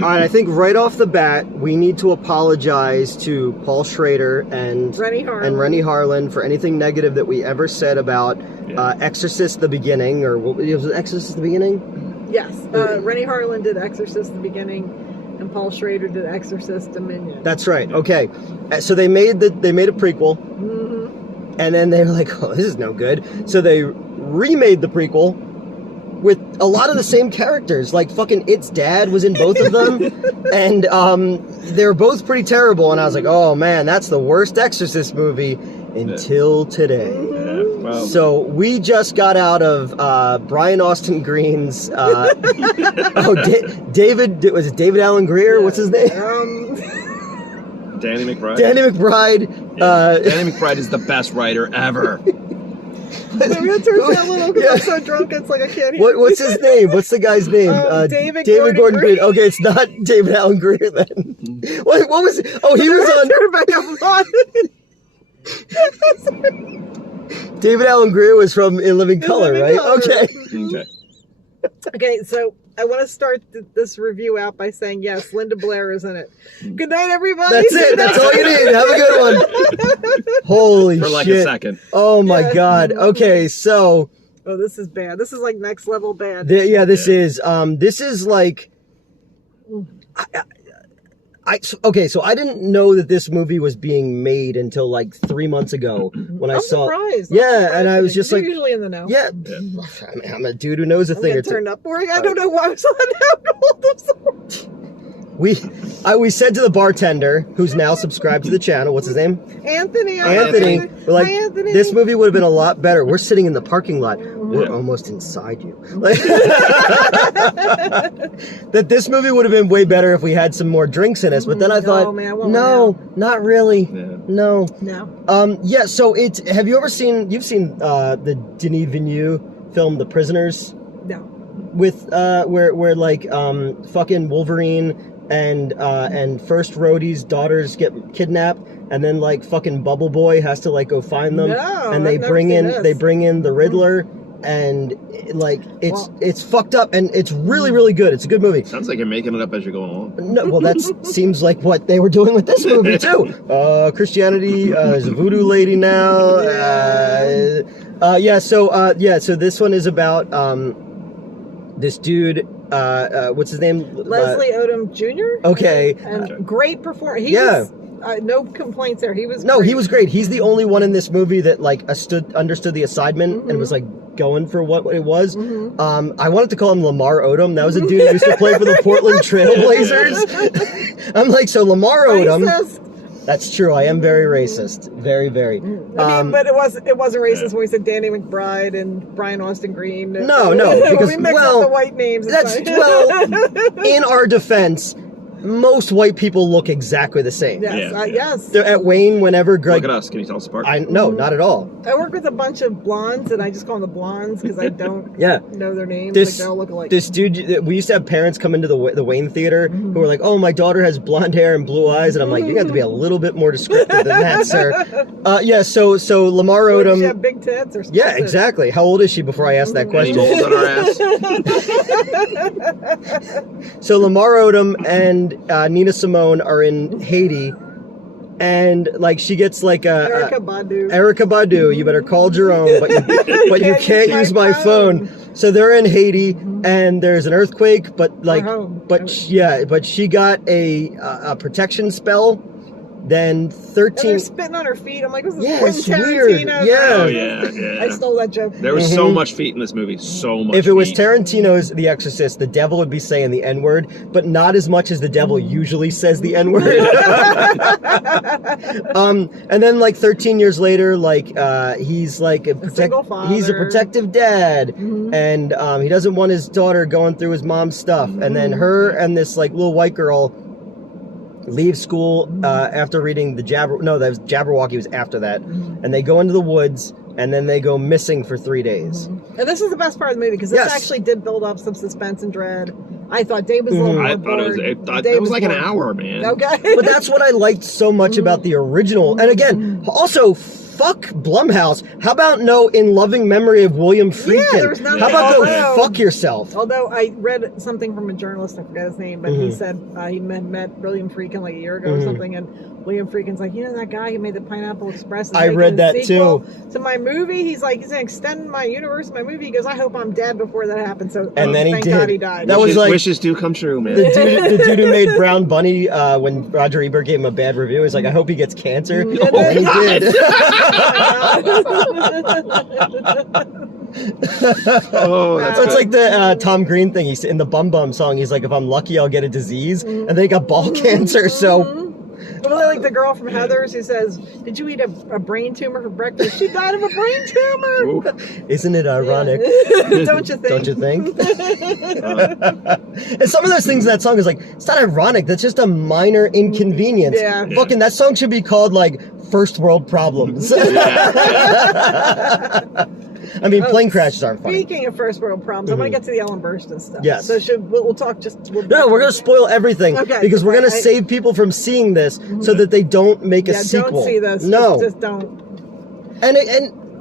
All right, I think right off the bat, we need to apologize to Paul Schrader and Rennie Harlan for anything negative that we ever said about Exorcist the Beginning, or what was it, Exorcist the Beginning? Yes, Rennie Harlan did Exorcist the Beginning, and Paul Schrader did Exorcist Dominion. That's right. Okay, so they made a prequel, and then they were like, "Oh, this is no good." So they remade the prequel with a lot of the same characters. Like fucking It's Dad was in both of them, and they were both pretty terrible. And I was like, "Oh man, that's the worst Exorcist movie until today." Yeah, well. So we just got out of Brian Austin Green's. David was it David Alan Grier? What's his name? Danny McBride. Danny McBride. Danny McBride is the best writer ever. I'm gonna turn that little because I'm so drunk it's like I can't hear. What's his name? What's the guy's name? David Gordon Green. Okay, it's not David Alan Grier then. What was it? Oh, he was on. David Alan Grier was from In Living Color, right? Okay. Okay, so I want to start this review out by saying yes, Linda Blair is in it. Good night, everybody. That's it. That's all you need. Have a good one. Holy shit. For like a second. Oh my God. Okay, so. Oh, this is bad. This is like next level bad. This is. This is like. Okay, so I didn't know that this movie was being made until like 3 months ago when I saw. Surprised. And I was just You're like, usually in the know. Yeah, I'm a dude who knows a thing or two. Turned up for it. I don't know why I was on alcohol. We said to the bartender, who's now subscribed to the channel, what's his name? Anthony. We're like, Hi, Anthony. This movie would have been a lot better. We're sitting in the parking lot. We're almost inside you. Like, that this movie would have been way better if we had some more drinks in us. But then I thought, no, not really. Yeah. No. Yeah. So have you ever seen? You've seen the Denis Villeneuve film, The Prisoners? No. With where like fucking Wolverine and First Rhodey's daughters get kidnapped, and then like fucking Bubble Boy has to like go find them, and they bring in the Riddler, and like it's fucked up, and it's really good. It's a good movie. Sounds like you're making it up as you're going along. No, well that seems like what they were doing with this movie too. Christianity, there's a voodoo lady now. So this one is about this dude, what's his name? Leslie Odom Jr. Okay. And great performer. He was, no complaints there. He was he was great. He's the only one in this movie that like understood the assignment and was like going for what it was. I wanted to call him Lamar Odom. That was a dude who used to play for the Portland Trailblazers. I'm like, so Lamar Odom. Racist. That's true. I am very racist. Very. I mean, but it wasn't racist when we said Danny McBride and Brian Austin Green. No, because we mixed up the white names. In our defense, most white people look exactly the same. Yes. They're at Wayne whenever Greg. Look at us. Can you tell us apart? No, not at all. I work with a bunch of blondes, and I just call them the blondes because I don't know their names. They all look alike. This dude, we used to have parents come into the Wayne Theater who were like, "Oh, my daughter has blonde hair and blue eyes," and I'm like, "You got to be a little bit more descriptive than that, sir." So Lamar Odom. Does she have big tits or something? Yeah, exactly. How old is she before I asked that question? Any moles on her ass? So Lamar Odom and Nina Simone are in Haiti, and like she gets like Erykah Badu. Erykah Badu, you better call Jerome, but you can't use my phone. So they're in Haiti, and there's an earthquake, but she got a protection spell. Then 13. And they're spitting on her feet. I'm like, this is it's Quentin weird. Tarantino. Yeah. Oh, yeah. I stole that joke. There was so much feet in this movie. So much. If it was feet. Tarantino's The Exorcist, the devil would be saying the N-word, but not as much as the devil usually says the N-word. And then like 13 years later, like he's like he's a protective dad, and he doesn't want his daughter going through his mom's stuff. And then her and this like little white girl leave school after reading the Jabberwocky was after that, and they go into the woods, and then they go missing for 3 days. And this is the best part of the movie because this actually did build up some suspense and dread. I thought Dave was a little more bored. It was like an hour, man. Okay. But that's what I liked so much about the original. And again, also fuck Blumhouse. How about no In Loving Memory of William Friedkin? Yeah, there was nothing. How about go Although- fuck yourself? Although I read something from a journalist, I forget his name, but he said he met William Friedkin like a year ago or something, and William Friedkin's like, you know that guy who made the Pineapple Express? I read that too. To my movie, he's like, he's gonna extend my universe, my movie. He goes, I hope I'm dead before that happens. So And then he thank did. God he died. That was like wishes do come true, man. the dude who made Brown Bunny when Roger Ebert gave him a bad review. He's like, I hope he gets cancer. And he did. Oh, that's So it's good. like the Tom Green thing. He's in the Bum Bum song. He's like, if I'm lucky, I'll get a disease. And then he got ball cancer. So Well, like the girl from Heathers who says, did you eat a brain tumor for breakfast? She died of a brain tumor. Ooh. isn't it ironic? Don't you think? Don't you think? And some of those things in that song is like, it's not ironic. That's just a minor inconvenience. Yeah. Fucking that song should be called like First World Problems. I mean, plane crashes aren't funny. Speaking of first world problems, I want to get to the Ellen Burstyn stuff. Yes. So we'll talk just. No, we're gonna spoil everything because we're gonna I- save people from seeing this so that they don't make a Yeah, sequel. don't see this. No, Just don't. and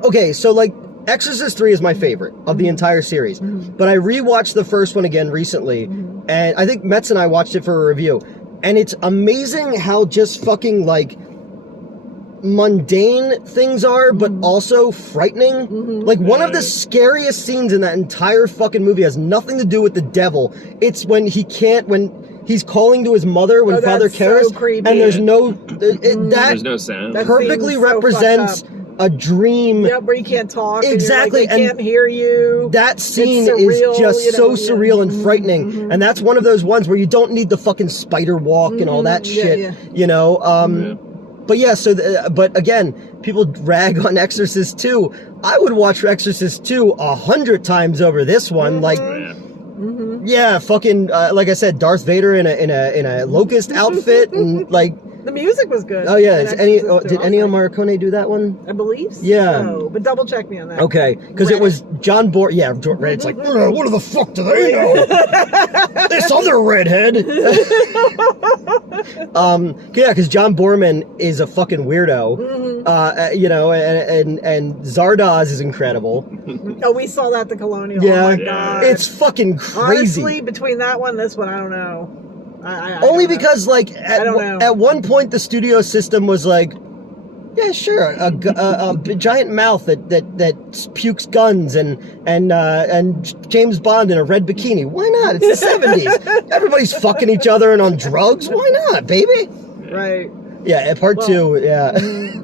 okay, so like Exorcist 3 is my favorite of the entire series, but I rewatched the first one again recently, and I think Metz and I watched it for a review, and it's amazing how just fucking like mundane things are, but also frightening. Like one of the scariest scenes in that entire fucking movie has nothing to do with the devil. It's when he's calling to his mother when Father that's so Karras, creepy. and there's no There's no sound. That perfectly seems so represents fucked a dream. Yeah, where you can't talk. Exactly, And you're like, they can't hear you. That scene It's surreal, is just you know, so surreal and frightening, and that's one of those ones where you don't need the fucking spider walk and all that Yeah, shit, yeah. you know. But yeah, so but again, people rag on Exorcist 2. I would watch Exorcist 2 100 times over this one. Like, Yeah. yeah, fucking like I said, Darth Vader in a locust outfit and like. The music was good. Oh yeah, in is Exorcist did too, Ennio also. Morricone do that one? I believe so. Yeah. But double check me on that. Okay, because it was John Borman. Yeah, Reddit's like, what the fuck do they know? This other redhead. Yeah, because John Borman is a fucking weirdo. You know, and Zardoz is incredible. Oh, we saw that at the Colonial. Yeah, Oh my God. it's fucking crazy. Honestly, between that one and this one, I don't know. I Only don't know. because, like, I don't know. at one point the studio system was like, yeah, sure, a giant mouth that pukes guns and James Bond in a red bikini. Why not? It's the 70s. Everybody's fucking each other and on drugs. Why not, baby? Right. Yeah, at part 2, yeah,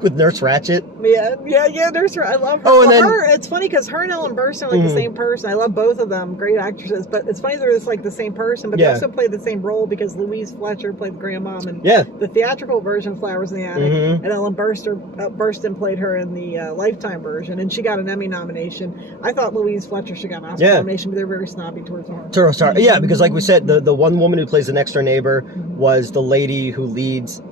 with Nurse Ratched. Yeah, Nurse Ratched. I love her. Oh, and Well, then- her, it's funny because her and Ellen Burstyn are like the same person. I love both of them, great actresses. But it's funny they're just like the same person, but they Yeah. also play the same role because Louise Fletcher played the grandmom in Yeah. the theatrical version of Flowers in the Attic, and Ellen Burstyn played her in the Lifetime version, and she got an Emmy nomination. I thought Louise Fletcher should get an Oscar Yeah. nomination, but they're very snobby towards her. Sorry. Yeah, because like we said, the one woman who plays the next door neighbor was the lady who leads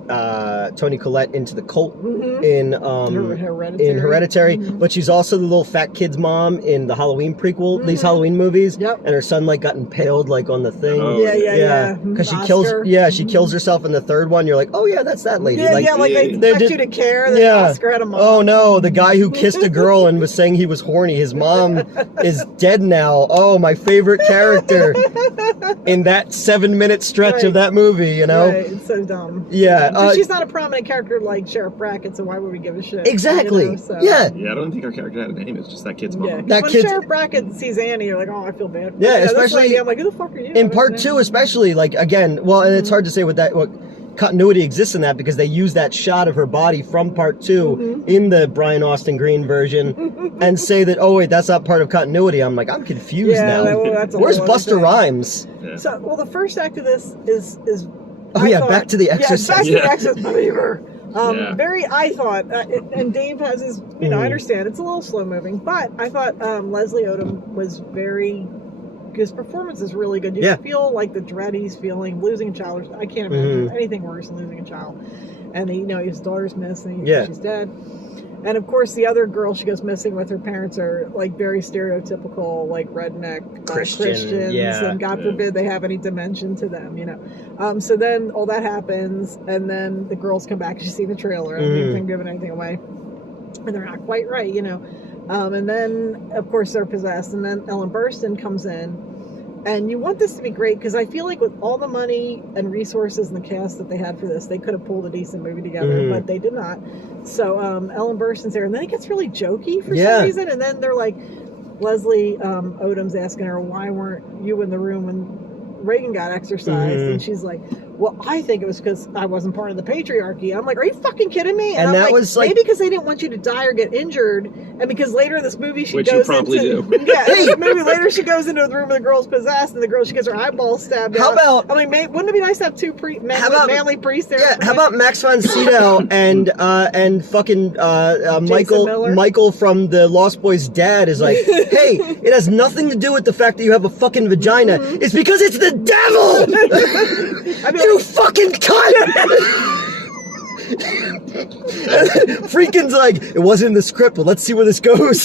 Toni Collette into the cult in Hereditary. But she's also the little fat kid's mom in the Halloween prequel, these Halloween movies. Yep. And her son like got impaled like on the thing. Oh, Yeah. Because she Oscar. she kills herself in the third one. You're like, oh yeah, that's that lady. Yeah, like, like they they're expect just- you to care that yeah. Oscar had a mom. Oh no, the guy who kissed a girl and was saying he was horny, his mom is dead now. Oh, my favorite character in that 7-minute stretch of that movie, you know? Right, it's so dumb. Yeah. But she's not a prominent character like Sheriff Brackett, so why would we give a shit? Exactly. You know, so. Yeah. Yeah, I don't think our character had a name. It's just that kid's mom. Yeah. That when kid's- Sheriff Brackett sees Annie, you're like, oh, I feel bad. Yeah, this especially- lady, I'm like, who the fuck are you? In part 2 especially, like, again, well, and it's hard to say what continuity exists in that because they use that shot of her body from part 2 in the Brian Austin Green version and say that, oh wait, that's not part of continuity. I'm like, I'm confused Yeah, now. that's a Where's whole other Buster thing. Rhymes? Yeah. So, well, the first act of this is Oh I yeah, thought- back to the Exorcist. Yeah, back to Yeah. the Exorcist believer. Yeah. Very, I thought, and Dave has his, you know, I understand it's a little slow moving, but I thought Leslie Odom was his performance is really good. You Yeah. can feel like the dread he's feeling, losing a child. I can't imagine anything worse than losing a child. And you know, his daughter's missing. Yeah. She's dead. And of course, the other girl she goes missing with her parents are like very stereotypical, like redneck Christians, yeah. and God forbid they have any dimension to them, you know. So then all that happens, and then the girls come back. She's seen the trailer. I don't think I'm giving anything away. and they're not quite right, you know. And then, of course, they're possessed, and then Ellen Burstyn comes in. And you want this to be great, because I feel like with all the money and resources and the cast that they had for this, they could have pulled a decent movie together, but they did not. So Ellen Burstyn's there, and then it gets really jokey for some reason, and then they're like, Leslie Odom's asking her, why weren't you in the room when Reagan got exorcised? And she's like, well, I think it was because I wasn't part of the patriarchy. I'm like, are you fucking kidding me? And I'm that was like, maybe because they didn't want you to die or get injured, and because later in this movie she Which goes you promptly into do. yeah, in the movie later she goes into the room where the girl's possessed, and the girl, she gets her eyeball stabbed how out. about, I mean, wouldn't it be nice to have two manly priests there? yeah, how about Max von Sydow and fucking Michael from the Lost Boys' dad is like, hey, it has nothing to do with the fact that you have a fucking vagina. It's because it's the devil. I mean, you fucking cunt. Freakin's like, it wasn't in the script, but let's see where this goes.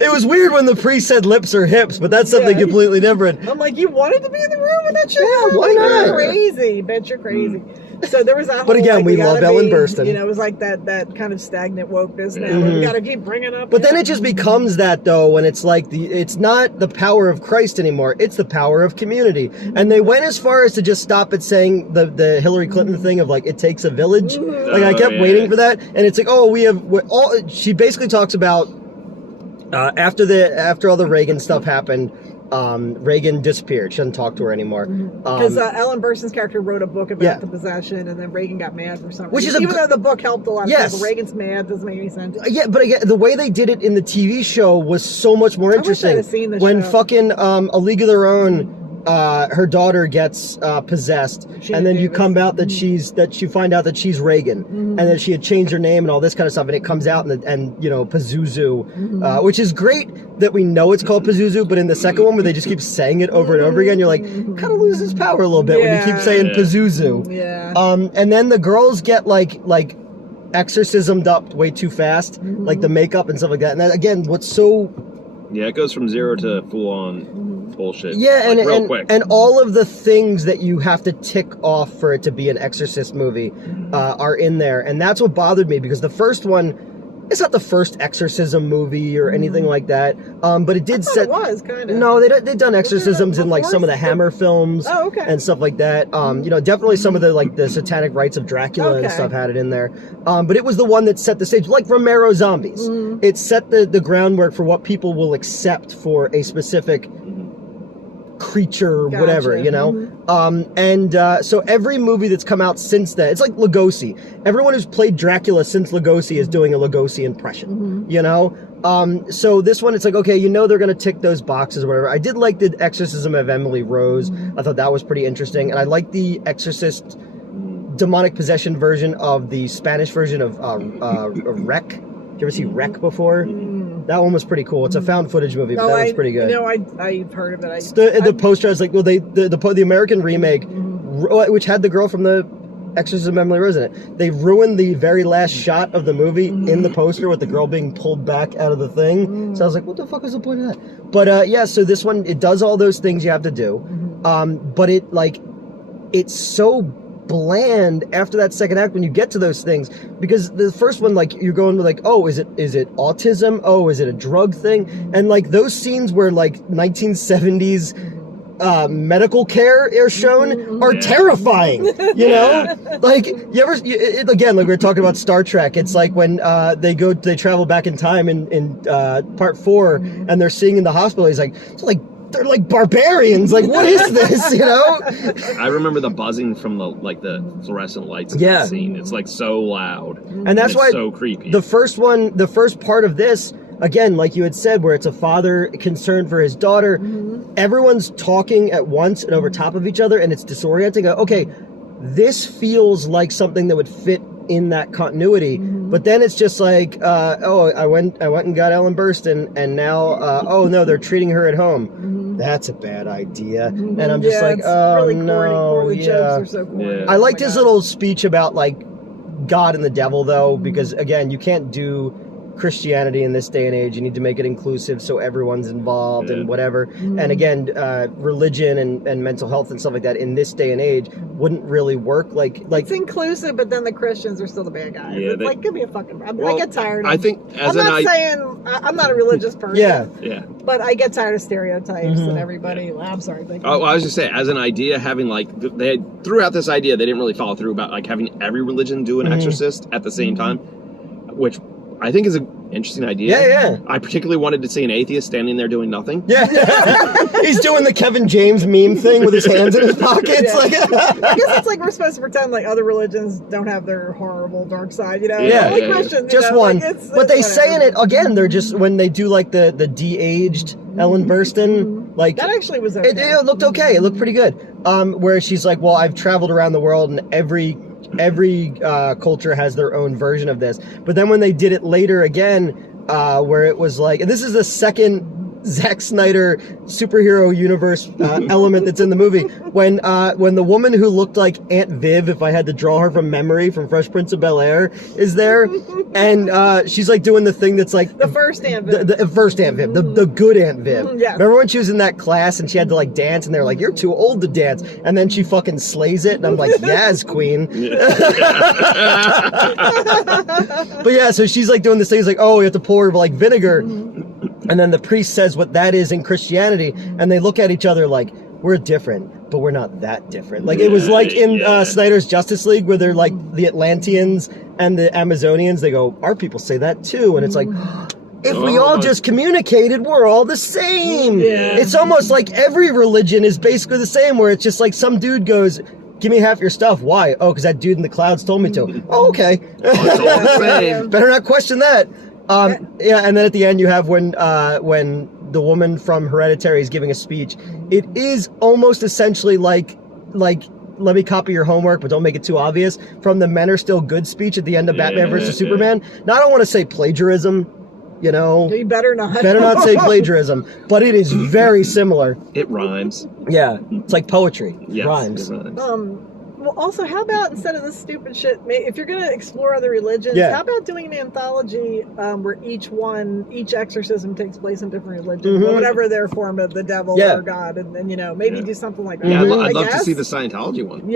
It was weird when the priest said lips or hips, but that's something completely different. I'm like, you wanted to be in the room when that shit happened? Why not? You're crazy. Bet you're crazy. So there was that whole, but again, like, we love Ellen Burstyn. You know, it was like that kind of stagnant wokeness now. We gotta keep bringing up. But then it just becomes that, though, when it's like, it's not the power of Christ anymore, it's the power of community. And they went as far as to just stop at saying the Hillary Clinton thing of, like, it takes a village. Like, I kept waiting for that. And it's like, oh, she basically talks about, after all the Reagan stuff happened, Reagan disappeared. She doesn't talk to her anymore. Because Ellen Burstyn's character wrote a book about the possession, and then Reagan got mad for some reason. Even though the book helped a lot of people, Reagan's mad, doesn't make any sense. Yeah, but again, the way they did it in the TV show was so much more interesting. I wish I'd have seen the when show. Fucking A League of Their Own, her daughter gets possessed, and then you come out that you find out that she's Reagan, and that she had changed her name and all this kind of stuff, and it comes out and you know, Pazuzu, which is great that we know it's called Pazuzu, but in the second one where they just keep saying it over and over again, you're like, kind of loses power a little bit when you keep saying Pazuzu. And then the girls get like exorcismed up way too fast, like the makeup and stuff like that. And that, again, what's so... Yeah, it goes from 0 to full-on bullshit. Yeah, like, real quick. And all of the things that you have to tick off for it to be an Exorcist movie are in there. And that's what bothered me, because the first one, it's not the first exorcism movie or anything like that, but it did set... It was, kind of. No, they've done exorcisms in, like, some of the Hammer films and stuff like that. You know, definitely some of the, like, the Satanic Rites of Dracula and stuff had it in there. But it was the one that set the stage, like Romero Zombies. It set the groundwork for what people will accept for a specific creature, whatever, you know? So every movie that's come out since then, it's like Lugosi. Everyone who's played Dracula since Lugosi is doing a Lugosi impression, you know? So this one, it's like, okay, you know they're going to tick those boxes or whatever. I did like the Exorcism of Emily Rose. I thought that was pretty interesting. And I like the Exorcist demonic possession version of the Spanish version of Rec. Did you ever see Rec before? That one was pretty cool. It's a found footage movie, but that was pretty good. No, I've heard of it. The poster, I was like, well, the American remake, which had the girl from the Exorcism of Emily Rose in it, they ruined the very last shot of the movie in the poster with the girl being pulled back out of the thing. So I was like, what the fuck is the point of that? But yeah, so this one, it does all those things you have to do. But it's so bland after that second act when you get to those things, because the first one, like, you're going like, oh, is it autism? Oh, is it a drug thing? And like those scenes where like 1970s medical care are shown are terrifying, you know? Like, again, like we were talking about Star Trek, it's like when they travel back in time in part 4 and they're seeing in the hospital, he's like, they're like barbarians. Like, what is this? You know? I remember the buzzing from the fluorescent lights in the scene. It's like so loud, and that's why it's so creepy. The first part of this, again, like you had said, where it's a father concerned for his daughter, everyone's talking at once and over top of each other, and it's disorienting. Okay, this feels like something that would fit in that continuity, but then it's just like, I went and got Ellen Burstyn, and now, oh no, they're treating her at home. That's a bad idea. And I'm just like, oh really corny jokes are so corny. I liked his little speech about like God and the devil, though, because again, you can't do Christianity in this day and age. You need to make it inclusive so everyone's involved and whatever. And again, religion and mental health and stuff like that in this day and age wouldn't really work. Like it's inclusive, but then the Christians are still the bad guys. Yeah, it's give me a fucking. I get tired. I think I'm not saying I'm not a religious person. Yeah. But I get tired of stereotypes and everybody. I'm sorry. Oh, well, I was just saying, as an idea, having they threw out this idea, they didn't really follow through about like having every religion do an exorcist at the same time, which I think is an interesting idea. Yeah. I particularly wanted to see an atheist standing there doing nothing. Yeah. He's doing the Kevin James meme thing with his hands in his pockets. I guess it's like we're supposed to pretend like other religions don't have their horrible dark side, Christians, just one. But they say in it, again, they're just, when they do like the de-aged Ellen Burstyn, like that actually was okay. It looked okay. It looked pretty good. Where she's like, well, I've traveled around the world and every culture has their own version of this. But then when they did it later again, where it was like, and this is the second Zack Snyder superhero universe element that's in the movie, when the woman who looked like Aunt Viv, if I had to draw her from memory from Fresh Prince of Bel-Air, is there, and she's like doing the thing that's like the first Aunt Viv, the first Aunt Viv, the good Aunt Viv. Yes. Remember when she was in that class and she had to like dance, and they're like, "You're too old to dance," and then she fucking slays it, and I'm like, "Yes, queen." But yeah, so she's like doing this thing, it's like, "Oh, you have to pour like vinegar." And then the priest says what that is in Christianity, and they look at each other like, we're different, but we're not that different. Like, it was like in Snyder's Justice League, where they're like the Atlanteans and the Amazonians, they go, our people say that too. And it's like, if we all just communicated, we're all the same. Yeah. It's almost like every religion is basically the same, where it's just like some dude goes, give me half your stuff. Why? Oh, because that dude in the clouds told me to. Oh, okay. Better not question that. And then at the end you have when the woman from Hereditary is giving a speech. It is almost essentially like let me copy your homework, but don't make it too obvious, from the Men Are Still Good speech at the end of Batman vs. Superman. Now, I don't want to say plagiarism, you better not say plagiarism, but it is very similar. It rhymes. Yeah, it's like poetry. Yes, rhymes. It rhymes. Well, also, how about instead of this stupid shit, if you're going to explore other religions, how about doing an anthology where each exorcism takes place in different religions, whatever their form of the devil or God, and maybe do something like that. Yeah, I'd love to see the Scientology one.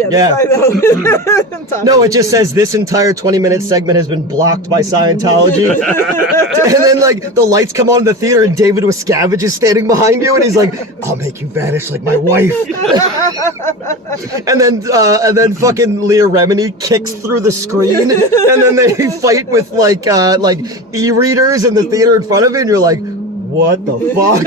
No, it just says this entire 20-minute segment has been blocked by Scientology. And then, like, the lights come on in the theater and David Miscavige is standing behind you and he's like, I'll make you vanish like my wife. and then fucking Leah Remini kicks through the screen, and then they fight with like e-readers in the theater in front of it, and you're like, what the fuck?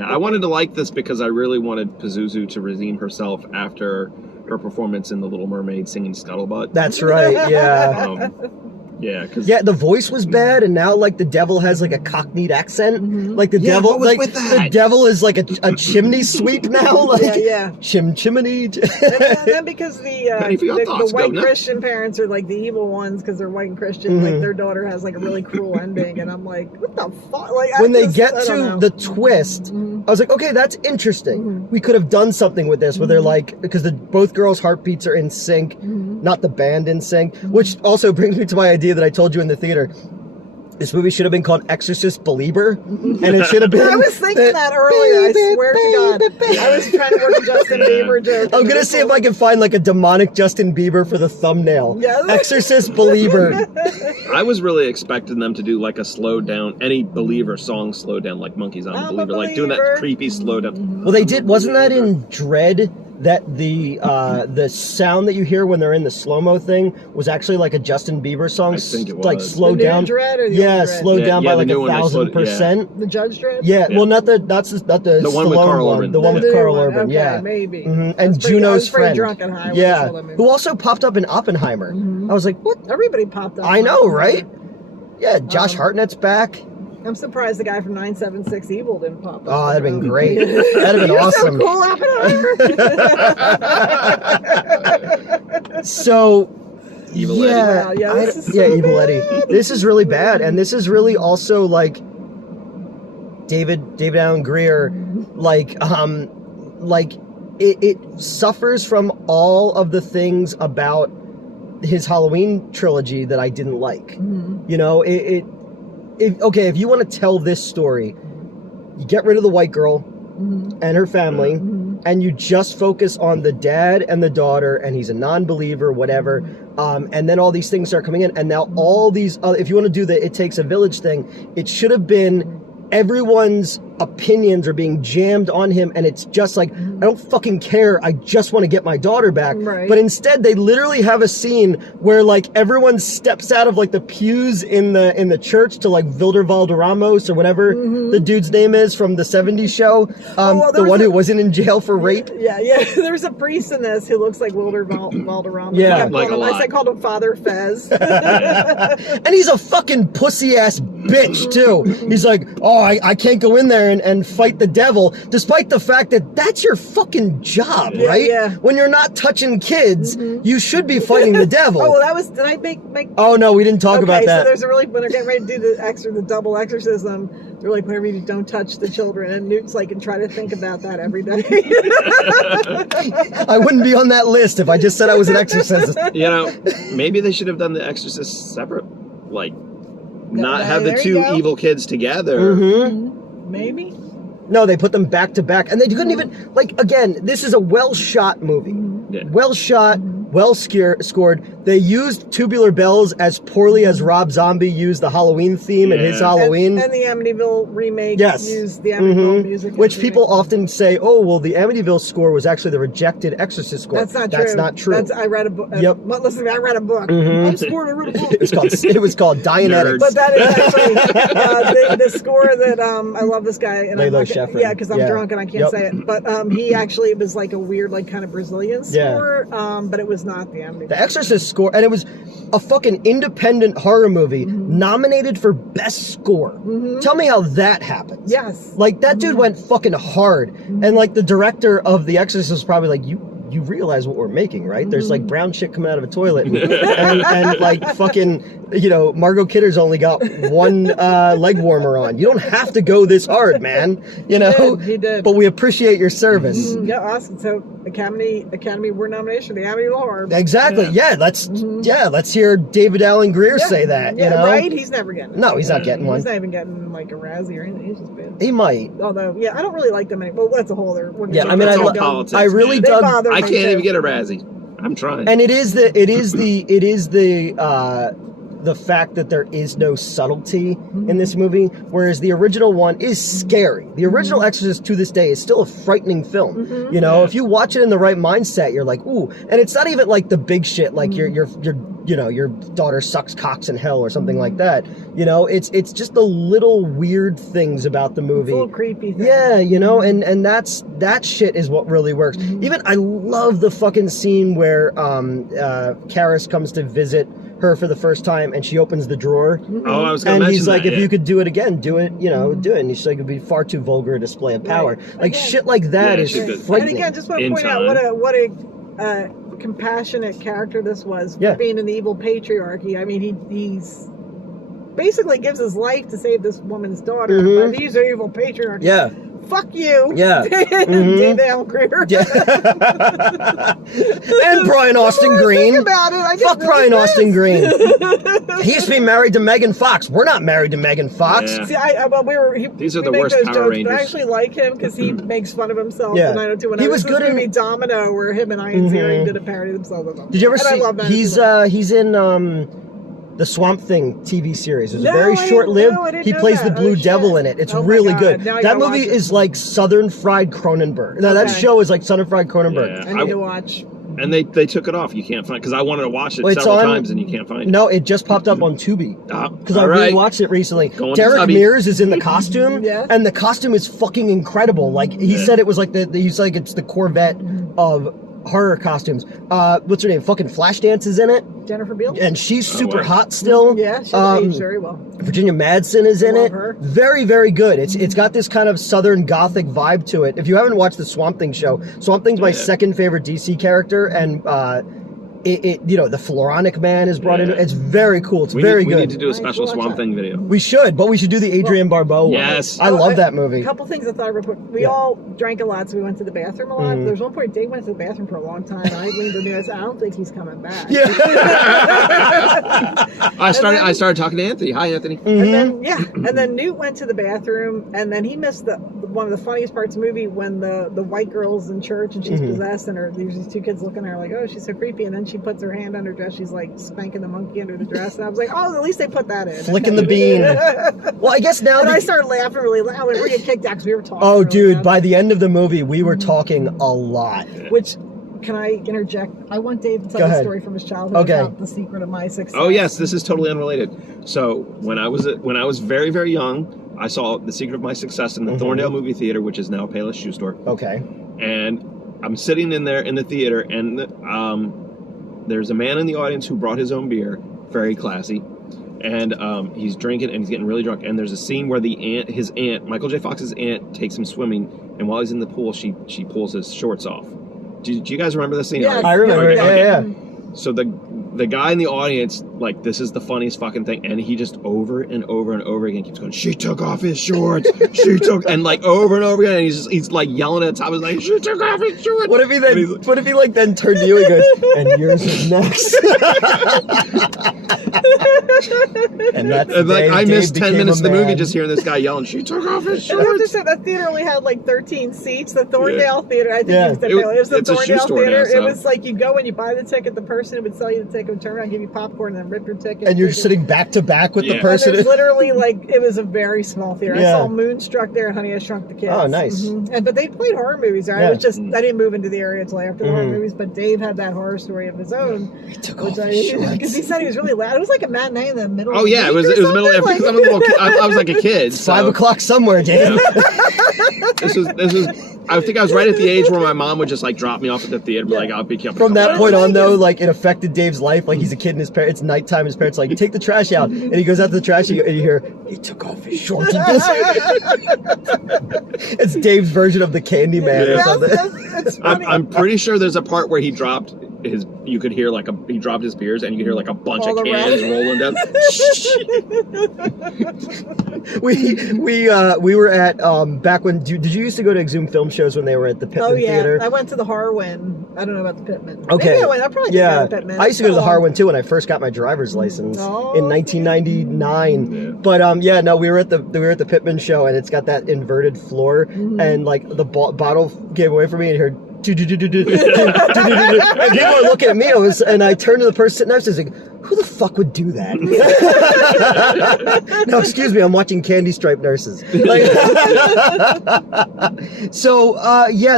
I wanted to like this because I really wanted Pazuzu to redeem herself after her performance in The Little Mermaid singing Scuttlebutt. That's right, yeah. The voice was bad, and now like the devil has like a Cockneyed accent. Like the devil, like the devil is like a chimney sweep now. Like chimney. And then because the white Christian parents are like the evil ones because they're white and Christian, like their daughter has like a really cruel ending, and I'm like, what the fuck? Like when they get to the twist, I was like, okay, that's interesting. We could have done something with this where they're like, because both girls' heartbeats are in sync, not the band in sync, which also brings me to my idea that I told you in the theater. This movie should have been called Exorcist Belieber, and it should have been... I was thinking that earlier, I swear to God. I was trying to work a Justin Bieber joke. I'm going to see if I can find like a demonic Justin Bieber for the thumbnail. Exorcist Belieber. I was really expecting them to do like a slowed down, any Believer song slowed down, like Monkeys on a Believer, like doing that creepy slow down. Well, they did, wasn't that in Dread? That the sound that you hear when they're in the slow-mo thing was actually like a Justin Bieber song. I think it was. Like slowed down. Dread or the old Dread? Slowed down by like 1,000%. The Judge Dread? Yeah, well, not the one with Carl Urban. The one with Carl Urban, okay, maybe. And Juno's friend. Drunk and high who also popped up in Oppenheimer. I was like, what? Everybody popped up. I know, right? Yeah, Josh Hartnett's back. I'm surprised the guy from 976 Evil didn't pop up. Oh, that'd have been great. That'd have been awesome. So cool, Oppenheimer. So, Evil Eddie. Evil Eddie. This is really bad, and this is really also like David Allen Greer, it suffers from all of the things about his Halloween trilogy that I didn't like. Mm-hmm. You know, if you want to tell this story, you get rid of the white girl and her family, and you just focus on the dad and the daughter, and he's a non-believer, whatever, and then all these things start coming in, and now all these, if you want to do the it takes a village thing, it should have been everyone's opinions are being jammed on him, and it's just like, I don't fucking care, I just want to get my daughter back. Right. But instead they literally have a scene where like everyone steps out of like the pews in the church to like Wilder Valderramos or whatever the dude's name is from the 70s show, the one who wasn't in jail for rape. Yeah, there's a priest in this who looks like Wilder Valderrama. Yeah. I called him Father Fez. And he's a fucking pussy ass bitch too. He's like, oh, I can't go in there and fight the devil, despite the fact that that's your fucking job, right? Yeah. When you're not touching kids, you should be fighting the devil. Oh, well, did I make Oh no, we didn't talk about that. So there's when they're getting ready to do the double exorcism, they're like, whenever you don't touch the children, and Newt's like, and try to think about that every day. I wouldn't be on that list if I just said I was an exorcist. You know, maybe they should have done the Exorcist separate, like not have the there two you go. evil kids together. Maybe. No, they put them back to back, and they couldn't even, like, again, this is a well-shot movie. Yeah. Well shot, well scored. They used Tubular Bells as poorly as Rob Zombie used the Halloween theme in his Halloween. And the Amityville remake Yes. used the Amityville music. Which people often say, oh, well, the Amityville score was actually the rejected Exorcist score. That's not true. That's not true. I read a book. Yep. Listen to me, I read a book. I'm scored, I read a book. It was called Dianetics. But that is actually the score that I love this guy. And Lalo Schifrin. Yeah, because I'm drunk and I can't say it. But he actually, it was like a weird, like kind of Brazilian score. But it was not the Amityville. The Exorcist score, and it was a fucking independent horror movie nominated for best score. Tell me how that happens. Yes. Like, that dude went fucking hard. And like the director of The Exorcist was probably like, you realize what we're making, right? There's like brown shit coming out of a toilet, and like fucking, you know, Margot Kidder's only got one leg warmer on. You don't have to go this hard, man. You know, he did. But we appreciate your service. Yeah, awesome. So Academy Award nomination, the Amityville Horror. Exactly. Yeah, let's hear David Allen Greer say that. Yeah, you know, right? He's never getting it. No, he's not getting one. He's not even getting like a Razzie or anything. He's just bad. He might. Although, yeah, I don't really like them anymore. Well, that's a whole other. Yeah, I mean, politics, I really man. dug. I can't even get a Razzie. I'm trying. And it is the fact that there is no subtlety in this movie, whereas the original one is scary. The original Exorcist to this day is still a frightening film. You know, if you watch it in the right mindset, you're like, ooh. And it's not even like the big shit, like your daughter sucks cocks in hell or something like that. You know, it's just the little weird things about the movie. It's a little creepy thing. Yeah, you know, and that shit is what really works. Even I love the fucking scene where Karis comes to visit her for the first time, and she opens the drawer. Oh, I was going to mention and he's like, that, if you could do it again, do it. You know, do it. And she's like, it'd be far too vulgar a display of power. Like shit like that is frightening. And again, just want to point out what a compassionate character this was for being an evil patriarchy. I mean, he's basically gives his life to save this woman's daughter. But these are evil patriarchy. Yeah. Fuck you. Yeah. David Allen Greer. Yeah. And Brian Austin Green. Think about it. Fuck Brian Austin Green. He used to be married to Megan Fox. We're not married to Megan Fox. Yeah. See, these are the make worst those Power jokes, Rangers. but I actually like him because he makes fun of himself. Yeah. In 90210. He was good in in movie Domino, where him and Ian Ziering did a parody of themselves. Did you ever and see? I love 90210. He's in the Swamp Thing TV series. It's No, very I short-lived. didn't He know plays that. the Blue Oh, shit. Devil in it. It's Oh my really God. good. Now I That gotta movie watch is like Southern Fried Cronenberg. No, that Okay. show is like Southern Fried Cronenberg. Yeah. I need to watch. And they took it off. You can't find, because I wanted to watch it Well, it's several on- times and you can't find it. No, it just popped up on Tubi. Because I all right. rewatched it recently. Going to Derek Tubby. Mears is in the costume, Yes. and the costume is fucking incredible. Like he said, it was like he's like it's the Corvette of horror costumes. What's her name? Fucking Flashdance is in it, Jennifer Beals. and she's super wow. hot still. Yeah, she's aged very well. Virginia Madsen is in Love it. her. Very, very good. It's got this kind of Southern Gothic vibe to it. If you haven't watched the Swamp Thing show, Swamp Thing's my second favorite DC character, and the Floronic Man is brought in. It's very cool. It's very good. We need to do a special Swamp Thing video. We should, but we should do the Adrienne Barbeau one. Yes. I love that movie. A couple things I thought real quick. We all drank a lot, so we went to the bathroom a lot. There was one point Dave went to the bathroom for a long time, and I leaned in there and said, I don't think he's coming back. Yeah. I started talking to Anthony. Hi, Anthony. And then Newt went to the bathroom, and then he missed one of the funniest parts of the movie when the white girl's in church and she's possessed, and there's these two kids looking at her like, oh, she's so creepy, and then she puts her hand on her dress, she's like spanking the monkey under the dress, and I was like, oh, at least they put that in. Flicking the bean. Well, I guess now... And I started laughing really loud. We're getting kicked out because we were talking. Oh, really dude, loud. by the end of the movie, we were talking a lot. Which... Can I interject? I want Dave to tell the story from his childhood about the secret of my success. Oh yes, this is totally unrelated. So when I was very, very young, I saw The Secret of My Success in the Thorndale movie theater, which is now Payless Shoe Store. Okay. And I'm sitting in there in the theater, and there's a man in the audience who brought his own beer, very classy, and he's drinking and he's getting really drunk. And there's a scene where his aunt, Michael J. Fox's aunt, takes him swimming, and while he's in the pool, she pulls his shorts off. Do you guys remember this scene? Yes. I remember. Yeah. So the guy in the audience, like, this is the funniest fucking thing, and he just over and over and over again keeps going, she took off his shorts, and like over and over again, and he's like yelling at the top of his like, she took off his shorts. What if he then turned to you and goes, and yours is next? And that's like I missed 10 minutes of the movie just hearing this guy yelling, she took off his shorts. I have to say, that theater only had like 13 seats. The Thorndale Theater, I think it was the Thorndale Theater. It was like you go and you buy the ticket, the person who would sell you the ticket would turn around, give you popcorn, and then rip your ticket. And you're sitting back to back with the person. And literally, like, it was a very small theater. I saw Moonstruck there and Honey, I Shrunk the Kids. Oh, nice. But they played horror movies there. I didn't move into the area until after the horror movies, but Dave had that horror story of his own. He took off his shorts. Because he said he was really loud. It was like a matinee in the middle of the week. It was the middle of because I'm a little kid. I was like a kid. It's 5 o'clock somewhere, Dave. This was I think I was right at the age where my mom would just like drop me off at the theater and be like, I'll pick you up. From that point on, though, like, it affected Dave's life. Like, he's a kid and his parents, it's nighttime, his parents like, take the trash out. And he goes out to the trash and you hear, he took off his shorts. It's Dave's version of the Candyman or something. It's funny. I'm pretty sure there's a part where he dropped you could hear like he dropped his beers and you could hear like a bunch of cans rolling down. we were at back when did you used to go to Exhumed film shows when they were at the Pittman Theater? I went to the Harwin. I don't know about the Pittman. Okay. Maybe I probably did go to the Pittman. I used to go to the Harwin too when I first got my driver's license in 1999. Yeah. But we were at the Pittman show and it's got that inverted floor and like the bottle gave away from me and you heard and people are looking at me and I turned to the person sitting next to me and I was like, who the fuck would do that? No, excuse me, I'm watching Candy Stripe Nurses. So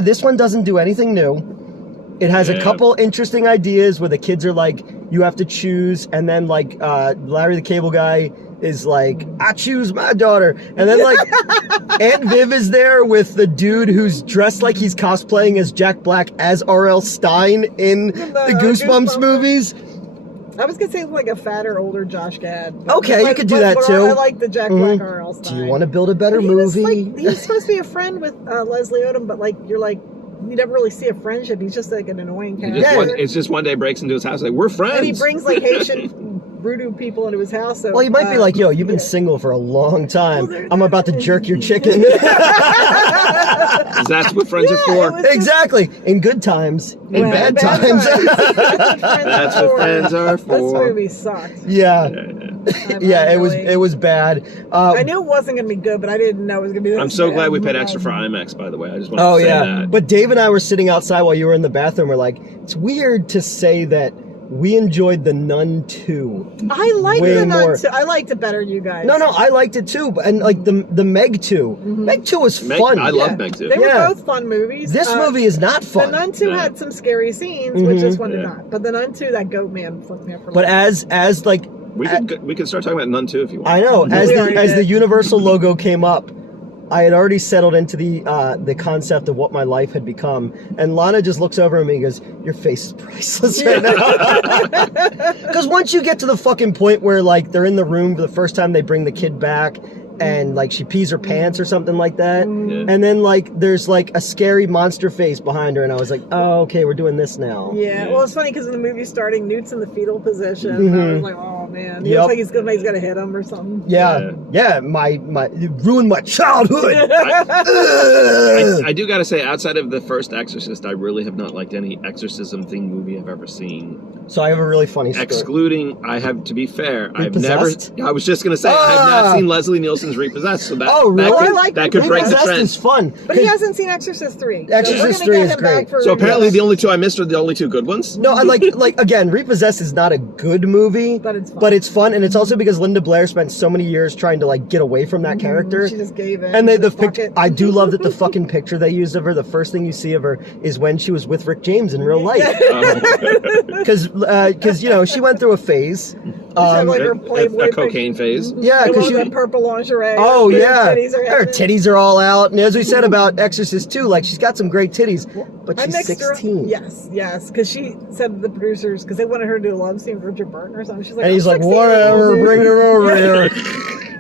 this one doesn't do anything new. It has a couple interesting ideas where the kids are like, you have to choose, and then like Larry the Cable Guy is like, I choose my daughter. And then like Aunt Viv is there with the dude who's dressed like he's cosplaying as Jack Black as R.L. Stein in the Goosebumps movies. I was going to say like a fatter, older Josh Gad. Okay, you could do that too. I like the Jack Black R.L. Stein. Do you want to build a better movie? He was supposed to be a friend with Leslie Odom, but like you're like, you never really see a friendship. He's just like an annoying character. It's just one day breaks into his house like, we're friends. And he brings like Haitian voodoo people into his house. So, well, you might be like, yo, you've been single for a long time. I'm about to jerk your chicken. That's what friends are for. Exactly. In good times. In bad times. That's what friends are for. This movie sucked. Yeah. It was bad. I knew it wasn't going to be good, but I didn't know it was going to be this I'm so bad. glad we paid extra for IMAX, by the way. I just want to say that. But Dave and I were sitting outside while you were in the bathroom. We're like, it's weird to say that we enjoyed The Nun 2. I liked The Nun 2. I liked it better than you guys. No, I liked it too. And like the Meg 2. Meg 2 was fun. I love Meg 2. They were both fun movies. This movie is not fun. The Nun 2 had some scary scenes, which this one did not. But The Nun 2, that goat man flipped me up for But as like... We can start talking about Nun 2 if you want. I know. As the Universal logo came up, I had already settled into the concept of what my life had become. And Lana just looks over at me and goes, your face is priceless right now. Because once you get to the fucking point where like they're in the room for the first time, they bring the kid back and like she pees her pants or something like that. Yeah. And then like there's like a scary monster face behind her, and I was like, oh, okay, we're doing this now. Yeah. Well, it's funny because in the movie starting, Newt's in the fetal position. And I was like, oh man, he looks like somebody's gonna hit him or something. Yeah. My it ruined my childhood. I do gotta say, outside of the first Exorcist, I really have not liked any exorcism themed movie I've ever seen. So I have a really funny story. Excluding, to be fair, Repossessed? I was just gonna say, I have not seen Leslie Nielsen's Repossessed, so that, that could break the Repossessed trend. is fun. But he hasn't seen Exorcist 3. Exorcist 3 is great. So apparently the only two I missed are the only two good ones? No, I like again, Repossessed is not a good movie, but it's fun, and it's also because Linda Blair spent so many years trying to like get away from that character. She just gave in. And the picture, I do love that the fucking picture they used of her, the first thing you see of her is when she was with Rick James in real life. Because you know, she went through a phase. A cocaine phase. Yeah, because she had purple lingerie. Oh yeah, her titties are all out. And as we said about Exorcist 2, like she's got some great titties, but she's 16. Yes, because she said to the producers, because they wanted her to do a love scene with Richard Burton or something. She's like, and he's like, whatever, bring her over here.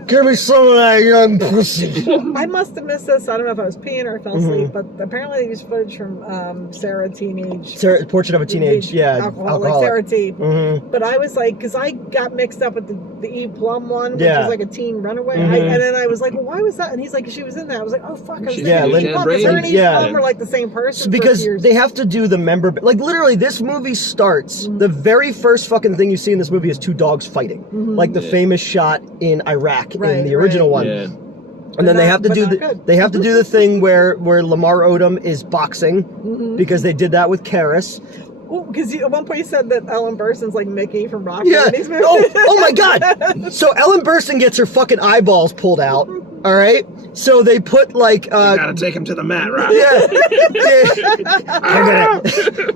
Give me some of that young pussy. I must have missed this. I don't know if I was peeing or I fell asleep, but apparently they used footage from Sarah Portrait of a Teenage, alcoholic. Sarah T. But I was like, because I got mixed up with the Eve Plum one, which was like a teen runaway. And then I was like, well, why was that? And he's like, she was in that. I was like, oh fuck, I was thinking Eve Plum. Because her and Eve Plum were like the same person. Because they have to do the like literally this movie starts, the very first fucking thing you see in this movie is two dogs fighting. Like the famous shot in Iraq. In the original one, and then they have to do the thing where Lamar Odom is boxing because they did that with Karis. Oh, because at one point you said that Ellen Burstyn's like Mickey from Rocky. Yeah. Oh my God! So Ellen Burstyn gets her fucking eyeballs pulled out. All right. So they put like you gotta take him to the mat, right? Yeah.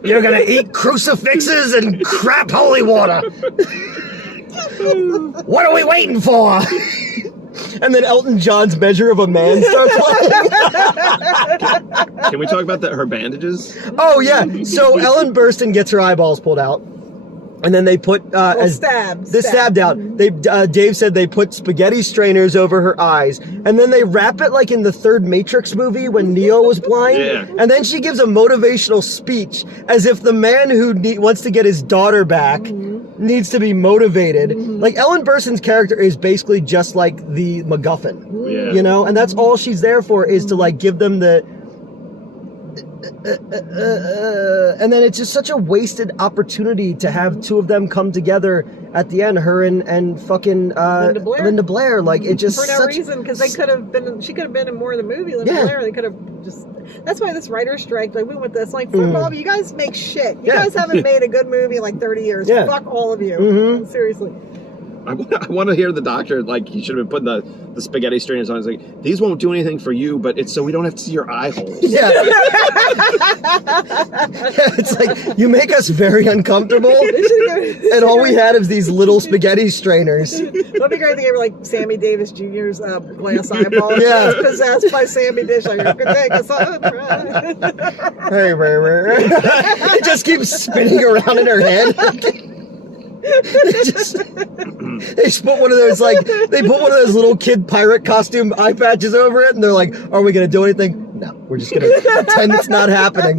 You're gonna eat crucifixes and crap holy water. What are we waiting for? And then Elton John's Measure of a Man starts playing. Can we talk about her bandages? Oh, yeah. So Ellen Burstyn gets her eyeballs pulled out. And then they put stabbed out. Dave said they put spaghetti strainers over her eyes, and then they wrap it like in the third Matrix movie when Neo was blind. Yeah. And then she gives a motivational speech as if the man who wants to get his daughter back needs to be motivated. Like Ellen Burstyn's character is basically just like the MacGuffin, you know, and that's all she's there for is to like give them the. And then it's just such a wasted opportunity to have two of them come together at the end, her and fucking Linda Blair. Like it just for no reason, because she could have been in more of the movie. Linda Blair, they could have just. That's why this writer's strike. Like we went with this. Like fuck all of you. You guys make shit. You guys haven't made a good movie in like 30 years. Fuck all of you. Seriously. I want to hear the doctor, like, he should have been putting the spaghetti strainers on. He's like, these won't do anything for you, but it's so we don't have to see your eye holes. Yeah. It's like, you make us very uncomfortable, and all we had is these little spaghetti strainers. That'd be great if they gave her, like, Sammy Davis Jr.'s glass eyeball. Yeah. She was possessed by Sammy Dish. Like, you could take us on. Hey, it just keeps spinning around in her head. They just put one of those little kid pirate costume eye patches over it, and they're like, are we gonna do anything? No, we're just gonna pretend it's not happening.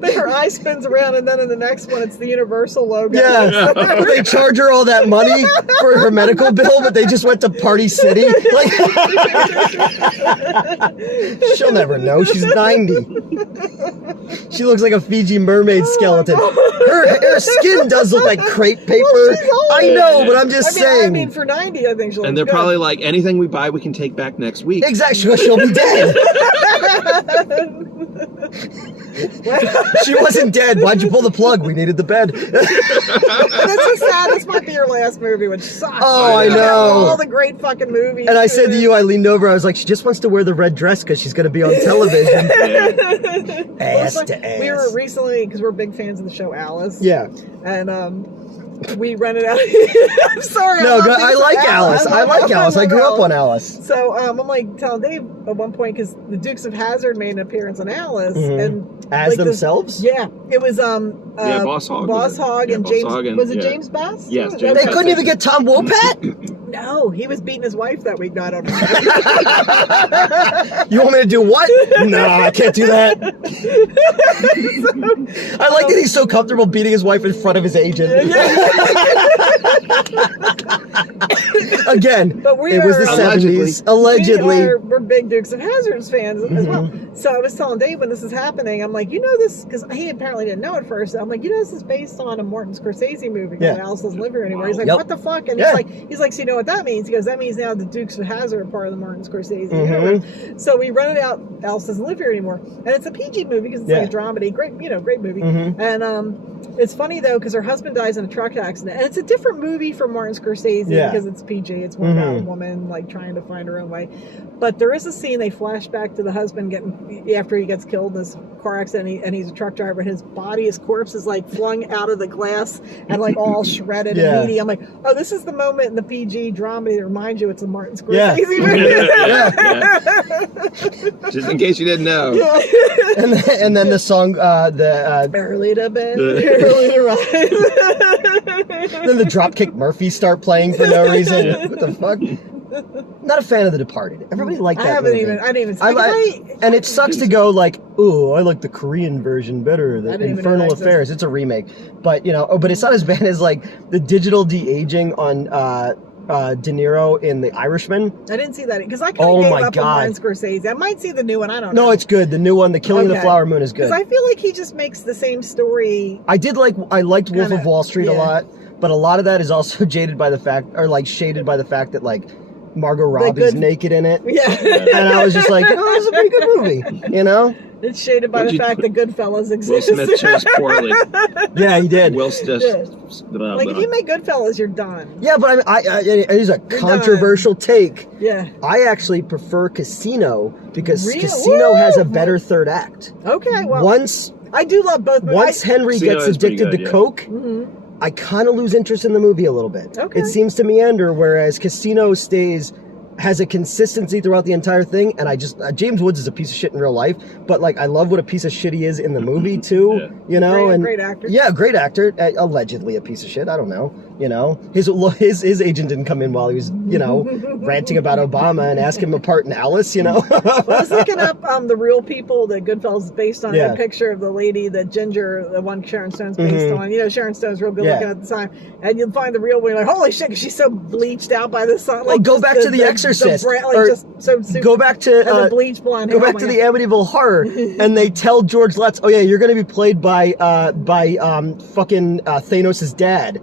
Then her eye spins around, and then in the next one it's the Universal logo. Yeah. They charge her all that money for her medical bill, but they just went to Party City. Like she'll never know. She's 90. She looks like a Fiji mermaid skeleton. Her skin does look like crepe paper. Well, I know, but I'm just saying. I mean, for 90, I think she'll. And they're good. probably like, anything we buy, we can take back next week. Exactly. She'll be dead. She wasn't dead. Why'd you pull the plug? We needed the bed. That's so sad. This might be your last movie, which sucks. Oh, I know. All the great fucking movies. And I said to you, I leaned over, I was like, she just wants to wear the red dress because she's going to be on television. Ass to ass. We were recently, because we're big fans of the show Alice. Yeah. And we rented out. I'm sorry. No, I like Alice. I like Alice. I grew up on Alice. So I'm like telling Dave at one point because the Dukes of Hazzard made an appearance on Alice, and as themselves. It was Boss Hogg. Boss Hogg and James. Was it James Bass? Yes, James James They Bass. couldn't even get Tom Wopat. No, he was beating his wife that week. No, I don't know. You want me to do what? No, I can't do that. I like that he's so comfortable beating his wife in front of his agent. Again, but it was the 70s. Allegedly. We're big Dukes of Hazzard fans as well. So I was telling Dave when this is happening, I'm like, you know this, because he apparently didn't know at first. I'm like, you know this is based on a Martin Scorsese movie called Alice Doesn't Live Here Anymore. He's like, what the fuck? And he's like, so you know what that means? He goes, that means now the Dukes of Hazzard are part of the Martin Scorsese universe. So we rented out Alice Doesn't Live Here Anymore, and it's a PG movie because it's like a dramedy. Great movie. And it's funny though because her husband dies in a truck accident, and it's a different movie from Martin Scorsese because it's PG. It's more about a woman like trying to find her own way. But there is a scene they flash back to the husband after he gets killed in this car accident, and he's a truck driver, and his corpse is like flung out of the glass and like all shredded and meaty. I'm like, oh, this is the moment in the PG drama that reminds you it's a Martin Scorsese movie. Just in case you didn't know. And then the song, Early to bed, early to rise. Then the Dropkick Murphys start playing for no reason. What the fuck? Not a fan of The Departed. Everybody liked that movie. I didn't even and it sucks to go like, ooh, I like the Korean version better, the Infernal Affairs. It's a remake. But, but it's not as bad as like the digital de-aging on De Niro in The Irishman. I didn't see that because I kind of gave up on Martin Scorsese. I might see the new one. I don't know. No, it's good. The new one, The Killing of the Flower Moon, is good. Because I feel like he just makes the same story. I liked Wolf of Wall Street a lot, but a lot of that is also shaded by the fact that like Margot Robbie's naked in it. Yeah. And I was just like, oh, this is a pretty good movie, It's shaded by the fact that Goodfellas exists. Will Smith chose poorly. Yeah, he did. Will Smith. Like, if you make Goodfellas, you're done. Yeah, but it is a controversial take. Yeah. I actually prefer Casino because Casino has a better third act. Okay, well. I do love both movies. Once Henry gets addicted to coke, I kind of lose interest in the movie a little bit. Okay. It seems to meander, whereas Casino has a consistency throughout the entire thing, and James Woods is a piece of shit in real life, but like I love what a piece of shit he is in the movie too, great actor. Yeah, great actor, allegedly a piece of shit, I don't know, his agent didn't come in while he was, ranting about Obama and ask him apart in Alice, Well, I was looking up The Real People that Goodfellas is based on, a picture of the lady, the Ginger, the one Sharon Stone's based on. Sharon Stone's real good looking at the time, and you'll find the real one, you're like, holy shit, 'cause she's so bleached out by the sun. Like, go back to The Exorcist, go back to the bleach blonde. Go back to the Amityville Horror, and they tell George Lutz, oh yeah, you're going to be played by fucking Thanos' dad.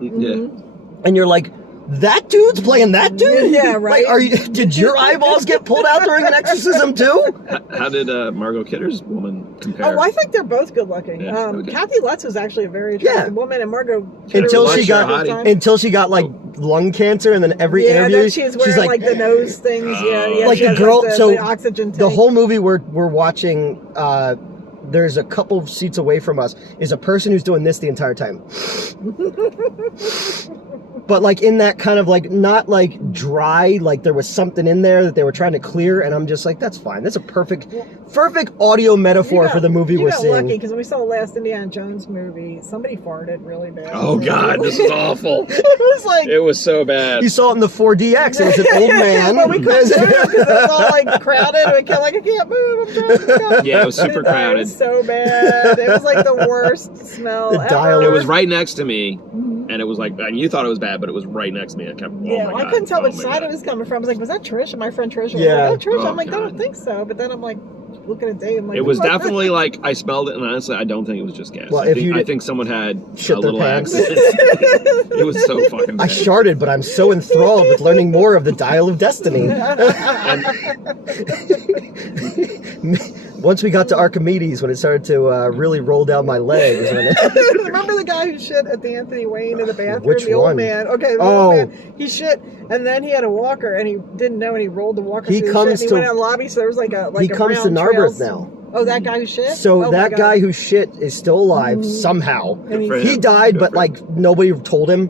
And you're like, that dude's playing that dude? Yeah, right. Like, did your eyeballs get pulled out during an exorcism too? How did Margot Kidder's woman compare? Oh, I think they're both good looking. Kathy Lutz was actually a very attractive woman, and Margot Kidder until she got like lung cancer, and then every interview then she's wearing like the nose things. Like a girl. The oxygen tank. The whole movie we're watching. There's a couple seats away from us is a person who's doing this the entire time. But like in that kind of like, not like dry, like there was something in there that they were trying to clear, and I'm just like, that's fine. That's a perfect audio metaphor for the movie we're seeing. You got lucky, because when we saw the last Indiana Jones movie, somebody farted really bad. Oh God, this is awful. It was so bad. You saw it in the 4DX. It was an old man. But we couldn't move because it was all like crowded. I can't move. I'm trying to go. Yeah, it was super crowded. It was so bad. It was like the worst smell ever. It was right next to me. And it was like, and you thought it was bad, but it was right next to me. I kept, I couldn't tell which side it was coming from. I was like, was that Trish? And my friend Trish was like, oh, Trish. I'm like, I don't think so. But then I'm like, looking at Dave, I'm like, it was definitely like, I smelled it, and honestly, I don't think it was just gas. Well, I think someone had a little accident. It was so fucking bad. I sharted, but I'm so enthralled with learning more of the Dial of Destiny. Once we got to Archimedes, when it started to really roll down my legs. Remember the guy who shit at the Anthony Wayne in the bathroom? Which the one? Old man. Okay, the old man. He shit, and then he had a walker, and he didn't know, and he rolled the walker. He comes to. He went out in the lobby, so there was like a. He comes to Narberth now. Oh, that guy who shit? So that guy who shit is still alive somehow. He died, but like nobody told him.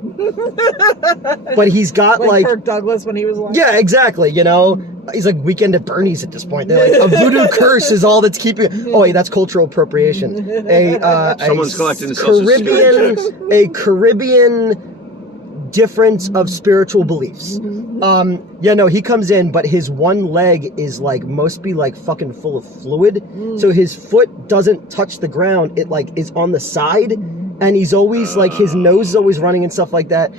But he's got like Kirk Douglas when he was alive. Yeah, exactly. You know, he's like Weekend at Bernie's at this point. They're like, a voodoo curse is all that's keeping. Oh wait, that's cultural appropriation. Someone's collecting the Social Caribbean difference of spiritual beliefs. He comes in, but his one leg is like must be like fucking full of fluid, so his foot doesn't touch the ground. It like is on the side, and he's always like his nose is always running and stuff like that.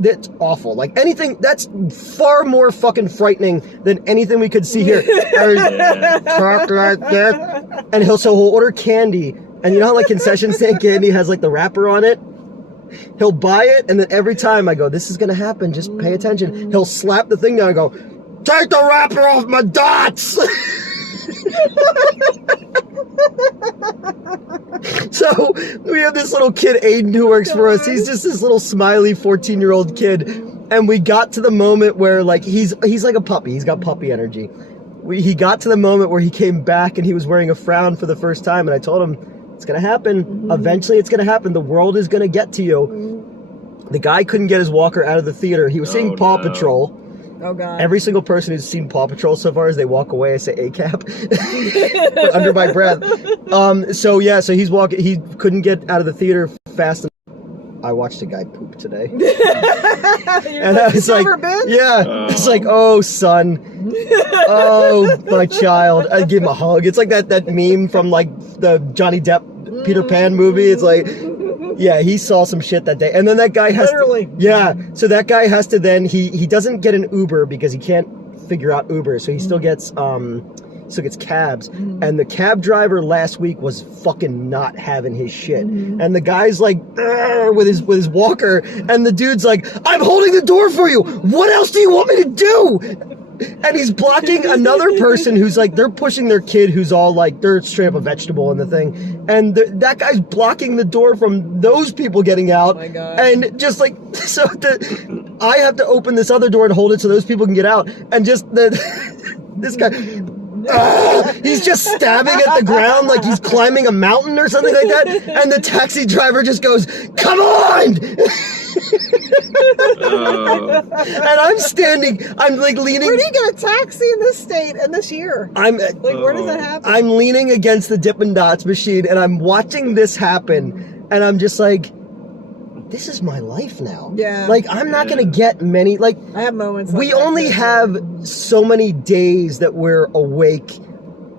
That's awful. Like anything that's far more fucking frightening than anything we could see here. Talk like that, and he'll order candy, and you know how like concession stand candy has like the wrapper on it. He'll buy it, and then every time I go, this is gonna happen, just pay attention. He'll slap the thing down and go, take the wrapper off my dots! So, we have this little kid, Aiden, who works for us. He's just this little smiley 14-year-old kid. And we got to the moment where, like, he's like a puppy. He's got puppy energy. He got to the moment where he came back and he was wearing a frown for the first time, and I told him, it's gonna happen. Eventually it's gonna happen. The world is gonna get to you. The guy couldn't get his walker out of the theater. He was seeing Paw Patrol. Oh God. Every single person who's seen Paw Patrol so far, as they walk away, I say ACAB under my breath. So he's walking. He couldn't get out of the theater fast enough. I watched a guy poop today. And I was like, it's like, oh son, oh my child. I give him a hug. It's like that meme from like the Johnny Depp Peter Pan movie. It's like, yeah, he saw some shit that day. And then that guy has so that guy has to then, he doesn't get an Uber because he can't figure out Uber. So he still gets cabs. And the cab driver last week was fucking not having his shit. And the guy's like, with his walker. And the dude's like, I'm holding the door for you. What else do you want me to do? And he's blocking another person who's like, they're pushing their kid who's all like, they're straight up a vegetable in the thing. And that guy's blocking the door from those people getting out. Oh my God. And just like, I have to open this other door and hold it so those people can get out. And just this guy, he's just stabbing at the ground like he's climbing a mountain or something like that. And the taxi driver just goes, come on! And I'm standing, I'm like leaning. Where do you get a taxi in this state and this year? I'm like, where does that happen? I'm leaning against the Dippin' Dots machine and I'm watching this happen, and I'm just like, this is my life now. Yeah. Like, I'm not gonna get many, like, I have moments like we only have so many days that we're awake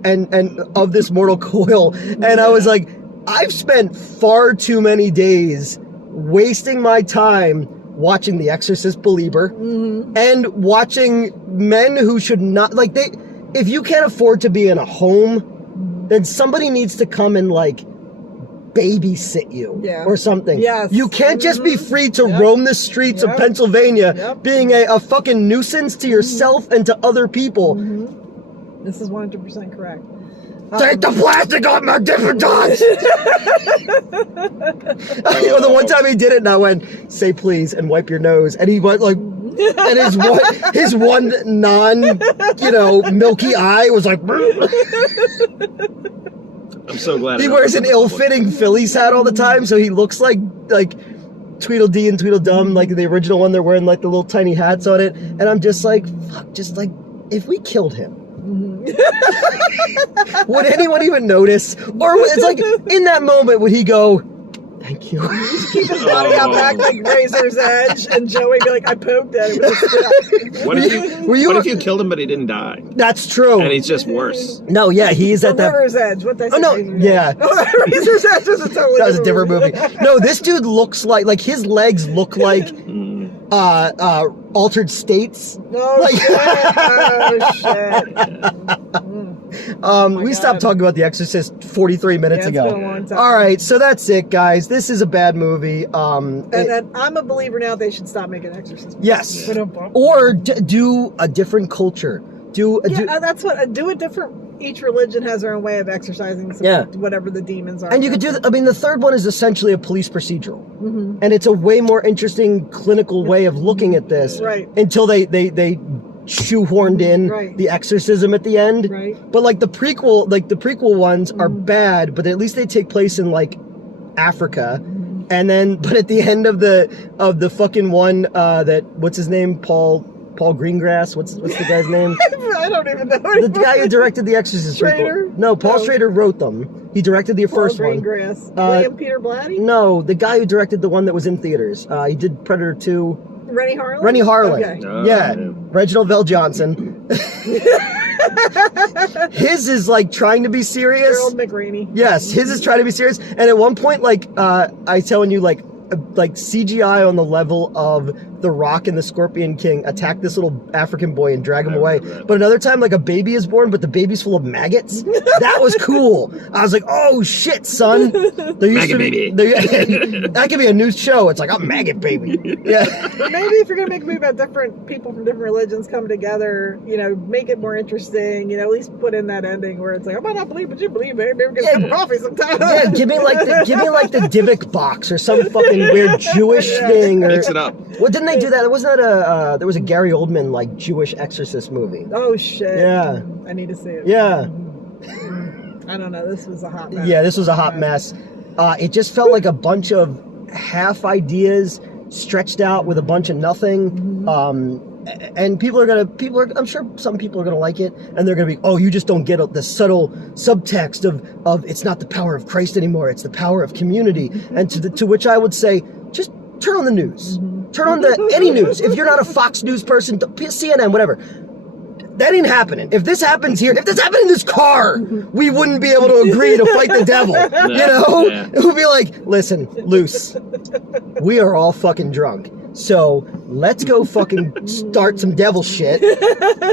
and of this mortal coil. And I was like, I've spent far too many days wasting my time watching The Exorcist Belieber and watching men who should not, like, if you can't afford to be in a home, then somebody needs to come and like babysit you or something. Yes. You can't just be free to roam the streets of Pennsylvania being a fucking nuisance to yourself and to other people. This is 100% correct. Take the plastic off my Dippin' Dots! The one time he did it and I went, say please and wipe your nose. And he went like, and his one milky eye was like, I'm so glad. He wears an ill-fitting Phillies hat all the time, so he looks like Tweedledee and Tweedledum, like the original one. They're wearing like the little tiny hats on it. And I'm just like, fuck, just like, if we killed him, would anyone even notice? Or it's like, in that moment, would he go, thank you? Keep his body out back like Razor's Edge, and Joey be like, I poked at him. What if you killed him but he didn't die? That's true. And he's just worse. No, yeah, he's at that. Razor's Edge. What did I say? Oh no, yeah. Razor's Edge was a totally. That was a different movie. No, this dude looks like his legs look like Altered States. Oh shit. We stopped talking about The Exorcist 43 minutes ago. It's been a long time. All right, so that's it, guys. This is a bad movie. And I'm a believer now. They should stop making Exorcist movies. Yes. Or do a different culture. That's what. Do a different. Each religion has their own way of exercising whatever the demons are. And you could do. The third one is essentially a police procedural, and it's a way more interesting clinical way of looking at this. Right. Until they shoehorned in the exorcism at the end. Right. But like the prequel ones are bad, but at least they take place in like Africa. And then, but at the end of the fucking one that what's his name, Paul Greengrass, what's the guy's name? I don't even know. The guy who directed the Exorcist Schrader? prequel. No, Paul Schrader wrote them. He directed the first one. Greengrass. William Peter Blatty? No, the guy who directed the one that was in theaters. He did Predator 2. Rennie Harlan? Rennie Harlan. Okay. Yeah. Reginald Vell Johnson. His is like trying to be serious. Gerald McRaney. Yes, his is trying to be serious. And at one point, like, I telling you, like CGI on the level of The Rock and the Scorpion King attack this little African boy and drag him away. But another time, like, a baby is born, but the baby's full of maggots. That was cool. I was like, oh shit, son. Maggot baby. That could be a new show. It's like, I'm maggot baby. Yeah. Maybe if you're gonna make a movie about different people from different religions come together, you know, make it more interesting. You know, at least put in that ending where it's like, I might not believe, but you believe. Maybe we get a cup of coffee sometime. Yeah, give me like the Dybbuk box or some fucking weird Jewish thing. Or, mix it up. Well, didn't they do that? Wasn't that there was a Gary Oldman like Jewish exorcist movie? Oh shit. Yeah. I need to see it. Yeah. I don't know. This was a hot mess. Yeah, this was a hot mess. It just felt like a bunch of half ideas stretched out with a bunch of nothing. And I'm sure some people are gonna like it, and they're gonna be, oh, you just don't get the subtle subtext of it's not the power of Christ anymore, it's the power of community. And to which I would say, just turn on the news, turn on any news. If you're not a Fox News person, CNN, whatever. That ain't happening. If this happens here, if this happened in this car, we wouldn't be able to agree to fight the devil. You know? Yeah. It would be like, listen, Luce, we are all fucking drunk. So let's go fucking start some devil shit.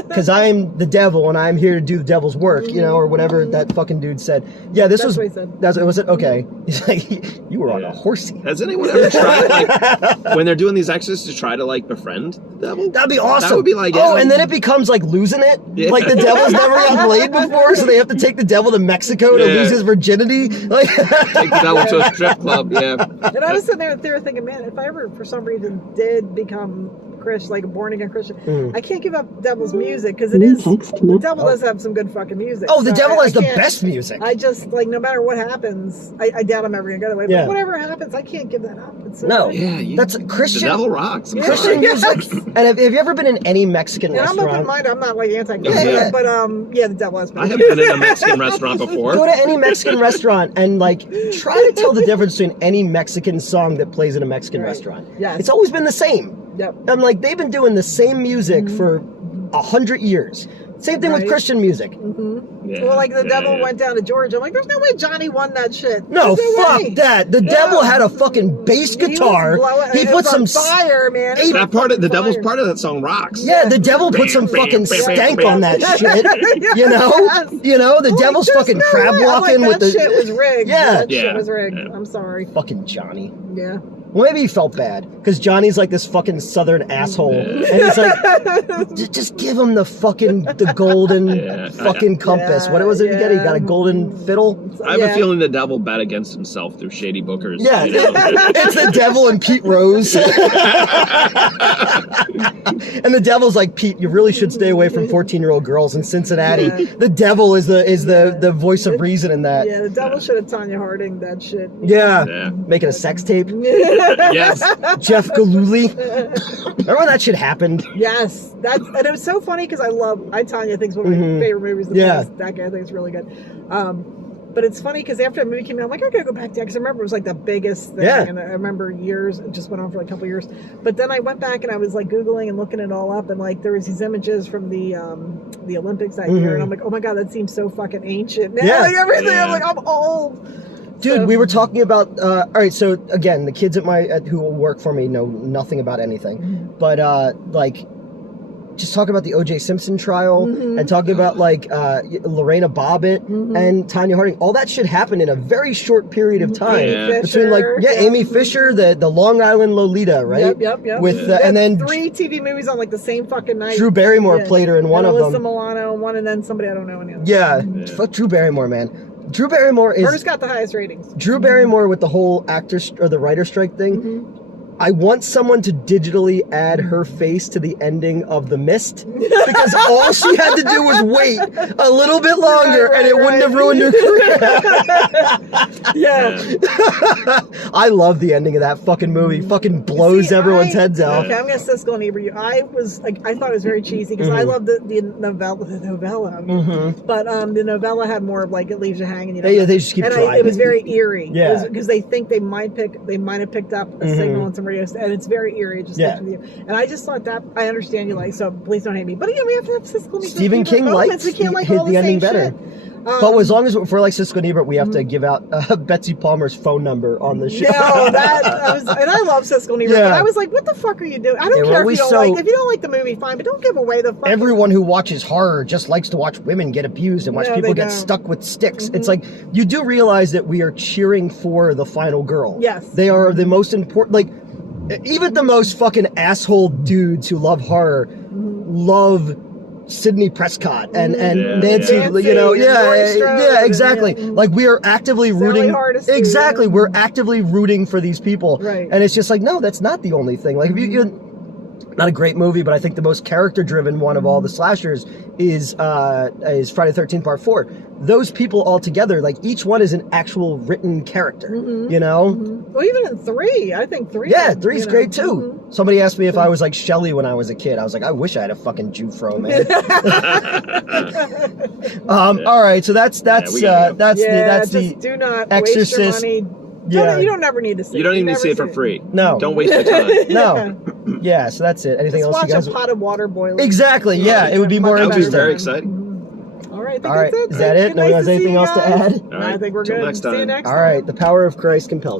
Because I'm the devil and I'm here to do the devil's work, you know, or whatever that fucking dude said. Yeah, that's what he said. Was it? Okay. He's like, you were on a horsey. Has anyone ever tried, like, when they're doing these exorcists, to try to, like, befriend the devil? That'd be awesome. That would be like, and then it becomes like losing it. Yeah. Like the devil's never gotten laid before, so they have to take the devil to Mexico to lose his virginity. Like, take the devil to a strip club, And I was sitting there thinking, man, if I ever, for some reason, did become Christian, like a born again Christian, I can't give up devil's music because the devil does have some good fucking music. Oh, the devil has the best music. I just, like, no matter what happens, I doubt I'm ever gonna go that way. But whatever happens, I can't give that up. It's so good. That's Christian. The devil rocks. Christian music. And have you ever been in any Mexican restaurant? I'm open-minded. I'm not like anti-Christian, but the devil has. I have been in a Mexican restaurant before. Go to any Mexican restaurant and like try to tell the difference between any Mexican song that plays in a Mexican restaurant. Yeah, it's always been the same. Yep. I'm like, they've been doing the same music for 100 years. Same thing with Christian music. Yeah, well, like the devil went down to Georgia. I'm like, there's no way Johnny won that shit. No, fuck that. The devil had a fucking bass guitar. He put some fire, man. That part of the devil's part of that song rocks. Yeah, the devil put some fucking stank on that shit. You know, the devil's fucking crab walking with the shit was rigged. Yeah, that shit was rigged. I'm sorry. Fucking Johnny. Yeah. Well, maybe he felt bad because Johnny's like this fucking southern asshole, and he's like, just give him the golden fucking compass. What was it again? He got a golden fiddle. I have a feeling the devil bet against himself through shady bookers. Yeah, you know? It's the devil and Pete Rose. And the devil's like, Pete, you really should stay away from 14-year-old girls in Cincinnati. Yeah. The devil is the voice of reason in that. Yeah, the devil should have Tanya Harding that shit. Yeah. Making a sex tape. Yes. Jeff Galooly. Remember when that shit happened? Yes. And it was so funny because Tanya thinks one of my favorite movies of the past. That guy, I think it's really good. But it's funny because after the movie came out, I'm like, I gotta go back to that because I remember it was like the biggest thing. Yeah. And I remember it just went on for like a couple years. But then I went back and I was like Googling and looking it all up, and like there was these images from the Olympics that year, and I'm like, oh my god, that seems so fucking ancient. Now, like everything, I'm like, I'm old. Dude, we were talking about, all right, so again, the kids who work for me know nothing about anything, but like, just talking about the O.J. Simpson trial and talking about like Lorena Bobbitt and Tanya Harding. All that shit happened in a very short period of time. Yeah. Between like Amy Fisher, the Long Island Lolita, right? Yep. With and then 3 TV movies on like the same fucking night. Drew Barrymore played her in one of them. Alyssa Milano in one, and then somebody I don't know any other. Yeah, fuck Drew Barrymore, man. Drew Barrymore Hers got the highest ratings. Drew Barrymore with the whole actor or the writer strike thing. I want someone to digitally add her face to the ending of The Mist, because all she had to do was wait a little bit longer, and it wouldn't have ruined her career. Yeah. I love the ending of that fucking movie. Fucking blows everyone's heads off. Okay, I'm gonna Siskel and Ebert you. I thought it was very cheesy because I love the novella. But the novella had more of like, it leaves you hanging. You know, Yeah, they just keep driving. It was very eerie. Yeah, because they think they might have picked up a signal on some radio, and it's very eerie. It just sticks with you. And I just thought that, I understand you like, so please don't hate me. But again, we have to have Siskel and Ebert. Stephen King likes we can't like hit all the ending better. Shit. But as long as for like Siskel and Ebert, we have to give out Betsy Palmer's phone number on the show. No, and I love Siskel and Ebert. But I was like, what the fuck are you doing? I don't care if you don't like the movie, fine, but don't give away the fucking... Everyone who watches horror just likes to watch women get abused and watch people get stuck with sticks. It's like, you do realize that we are cheering for the final girl. Yes. They are the most important, like, even the most fucking asshole dudes who love horror love Sidney Prescott and Nancy, you know, exactly. Like, we are actively rooting. Exactly, we're actively rooting for these people, right? And it's just like, no, that's not the only thing. Like, if you not a great movie, but I think the most character-driven one of all the slashers is Friday the 13th Part 4. Those people all together, like, each one is an actual written character, you know? Well, even in 3, I think 3. Yeah, 3's great too. Somebody asked me if I was like Shelley when I was a kid. I was like, I wish I had a fucking Jew-fro, man. All right, so that's the do not Exorcist. Waste your money. Yeah, you don't ever need to see. You don't even need to see it for free. No, don't waste your time. No. Yeah, so that's it. Anything else? Watch you guys? a pot of water boiling. Exactly. Yeah, it would be more interesting. That would be very exciting. All right. All right. Is that it? No one has anything else to add? All right. I think we're good. Till next time. See you next time. All right. The power of Christ compels you.